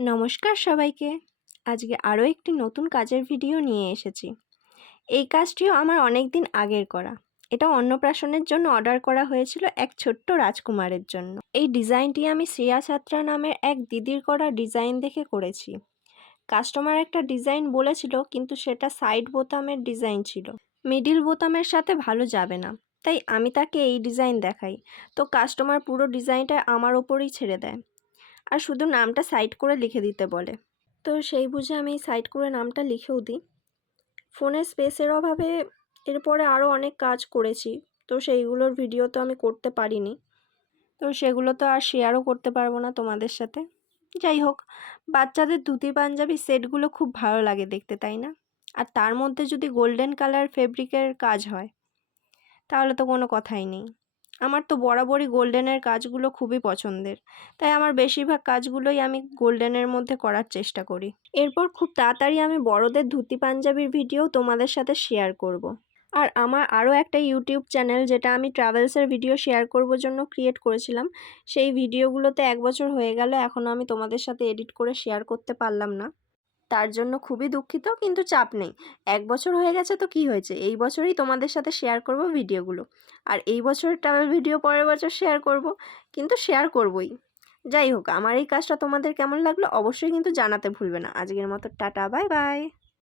নমস্কার সবাইকে। আজকে আরও একটি নতুন কাজের ভিডিও নিয়ে এসেছি। এই কাজটিও আমার অনেক দিন আগের করা। এটা অন্নপ্রাশনের জন্য অর্ডার করা হয়েছিল এক ছোট্ট রাজকুমারের জন্য। এই ডিজাইনটি আমি শ্রেয়া ছাত্রা নামের এক দিদির করা ডিজাইন দেখে করেছি। কাস্টমার একটা ডিজাইন বলেছিল, কিন্তু সেটা সাইড বোতামের ডিজাইন ছিল, মিডিল বোতামের সাথে ভালো যাবে না। তাই আমি তাকে এই ডিজাইন দেখাই, তো কাস্টমার পুরো ডিজাইনটা আমার ওপরেই ছেড়ে দেয় আর শুধু নামটা সাইড করে লিখে দিতে বলে। তো সেই বুঝে আমি সাইড করে নামটা লিখেও দিই। ফোনের স্পেসের অভাবে এরপরে আরও অনেক কাজ করেছি, তো সেইগুলোর ভিডিও তো আমি করতে পারিনি, তো সেগুলো তো আর শেয়ারও করতে পারবো না তোমাদের সাথে। যাই হোক, বাচ্চাদের ধুতি পাঞ্জাবি সেটগুলো খুব ভালো লাগে দেখতে, তাই না? আর তার মধ্যে যদি গোল্ডেন কালার ফেব্রিকের কাজ হয় তাহলে তো কোনো কথাই নেই। আমার তো বরাবরই গোল্ডেনের কাজগুলো খুবই পছন্দের, তাই আমার বেশিরভাগ কাজগুলোই আমি গোল্ডেনের মধ্যে করার চেষ্টা করি। এরপর খুব তাড়াতাড়ি আমি বড়দের ধুতি পাঞ্জাবির ভিডিও তোমাদের সাথে শেয়ার করব। আর আমার আরও একটা ইউটিউব চ্যানেল, যেটা আমি ট্রাভেলসের ভিডিও শেয়ার করবার জন্য ক্রিয়েট করেছিলাম, সেই ভিডিওগুলোতে 1 বছর হয়ে গেল, এখনও আমি তোমাদের সাথে এডিট করে শেয়ার করতে পারলাম না। তার জন্য খুবই দুঃখিত, কিন্তু চাপ নেই। 1 বছর হয়ে গেছে তো কী হয়েছে, এই বছরই তোমাদের সাথে শেয়ার করব ভিডিওগুলো। আর এই বছরের ট্রাভেল ভিডিও পরের বছর শেয়ার করব, কিন্তু শেয়ার করবই। যাই হোক, আমার এই কাজটা তোমাদের কেমন লাগলো অবশ্যই কিন্তু জানাতে ভুলবে না। আজকের মতো টাটা, বাই বাই।